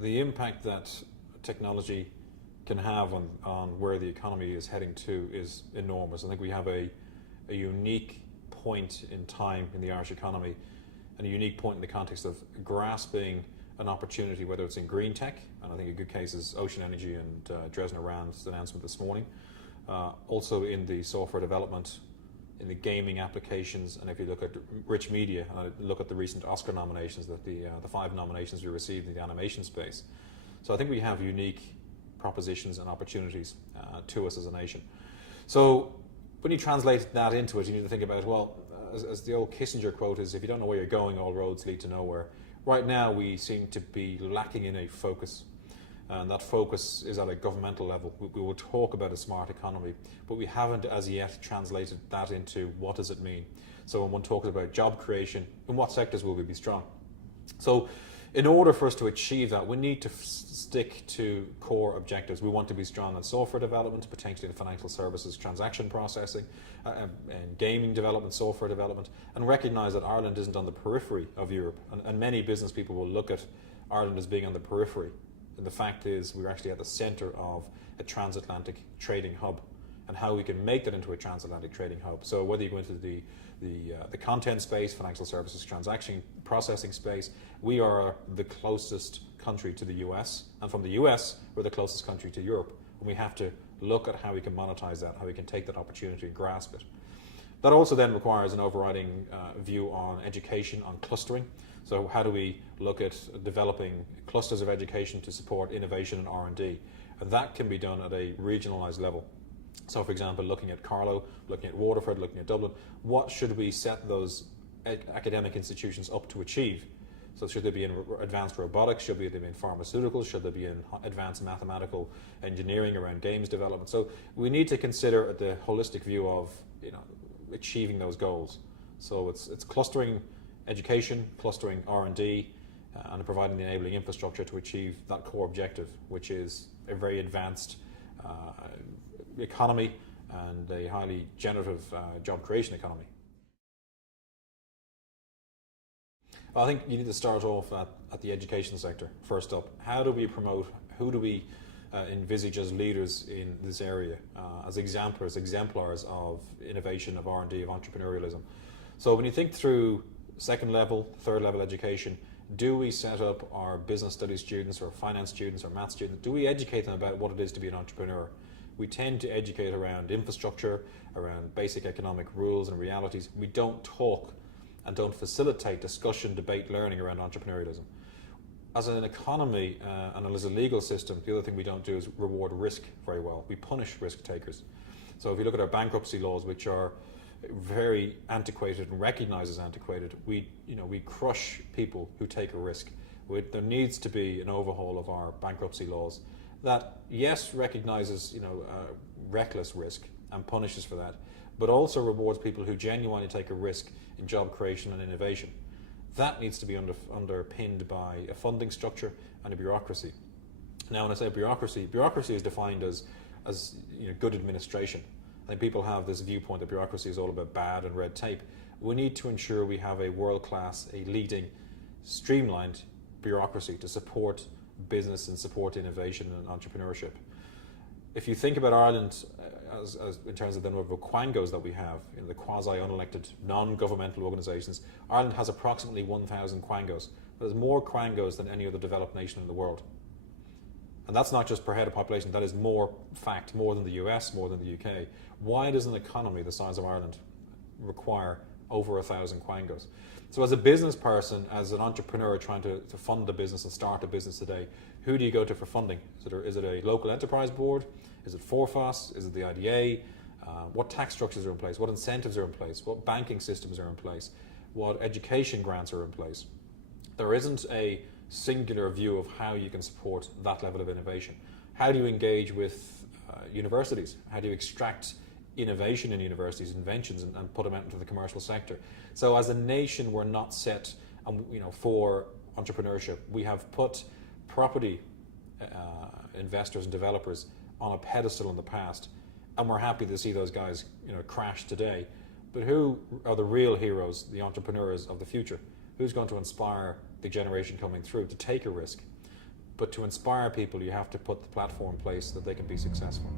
the impact that technology can have on where the economy is heading to is enormous. I think we have a unique point in time in the Irish economy and a unique point in the context of grasping an opportunity, whether it's in green tech, and I think a good case is Ocean Energy and Dresner Rand's announcement this morning, also in the software development, in the gaming applications, and if you look at rich media, and I look at the recent Oscar nominations, that the 5 nominations we received in the animation space. So I think we have unique propositions and opportunities to us as a nation. So when you translate that into it, you need to think about, well, as the old Kissinger quote is, if you don't know where you're going, all roads lead to nowhere. Right now we seem to be lacking in a focus, and that focus is at a governmental level. We will talk about a smart economy, but we haven't as yet translated that into what does it mean. So when one talks about job creation, in what sectors will we be strong? So in order for us to achieve that, we need to stick to core objectives. We want to be strong in software development, potentially in financial services, transaction processing, and gaming development, software development, and recognise that Ireland isn't on the periphery of Europe. And many business people will look at Ireland as being on the periphery. And the fact is we're actually at the centre of a transatlantic trading hub, and how we can make that into a transatlantic trading hub. So whether you go into the content space, financial services, transaction processing space, we are the closest country to the US, and from the US, we're the closest country to Europe. And we have to look at how we can monetize that, how we can take that opportunity and grasp it. That also then requires an overriding view on education, on clustering. So how do we look at developing clusters of education to support innovation and R&D? And that can be done at a regionalised level. So for example, looking at Carlow, looking at Waterford, looking at Dublin, what should we set those academic institutions up to achieve? So should they be in advanced robotics? Should they be in pharmaceuticals? Should they be in advanced mathematical engineering around games development? So we need to consider the holistic view of achieving those goals. So it's clustering education, clustering R&D, and providing the enabling infrastructure to achieve that core objective, which is a very advanced economy and a highly generative job creation economy. I think you need to start off at the education sector first up. How do we promote, who do we envisage as leaders in this area, as exemplars of innovation, of R&D, of entrepreneurialism? So when you think through second level, third level education, do we set up our business studies students or finance students or math students, do we educate them about what it is to be an entrepreneur? We tend to educate around infrastructure, around basic economic rules and realities. We don't talk and don't facilitate discussion, debate, learning around entrepreneurialism. As an economy and as a legal system, the other thing we don't do is reward risk very well. We punish risk takers. So if you look at our bankruptcy laws, which are very antiquated and recognized as antiquated, we crush people who take a risk. There needs to be an overhaul of our bankruptcy laws that, yes, recognizes reckless risk and punishes for that, but also rewards people who genuinely take a risk in job creation and innovation. That needs to be underpinned by a funding structure and a bureaucracy. Now, when I say bureaucracy is defined as good administration. I think people have this viewpoint that bureaucracy is all about bad and red tape. We need to ensure we have a world-class, a leading, streamlined bureaucracy to support business and support innovation and entrepreneurship. If you think about Ireland as in terms of the number of quangos that we have, the quasi-unelected, non-governmental organisations, Ireland has approximately 1,000 quangos. There's more quangos than any other developed nation in the world. And that's not just per head of population, that is more than the US, more than the UK. Why does an economy the size of Ireland require over 1,000 quangos? So as a business person, as an entrepreneur trying to fund a business and start a business today, who do you go to for funding? Is it a local enterprise board? Is it Forfas? Is it the IDA? What tax structures are in place? What incentives are in place? What banking systems are in place? What education grants are in place? There isn't a singular view of how you can support that level of innovation. How do you engage with universities? How do you extract innovation in universities, inventions, and put them out into the commercial sector? So as a nation, we're not set for entrepreneurship. We have put property investors and developers on a pedestal in the past, and we're happy to see those guys crash today. But who are the real heroes, the entrepreneurs of the future? Who's going to inspire the generation coming through to take a risk? But to inspire people, you have to put the platform in place so that they can be successful.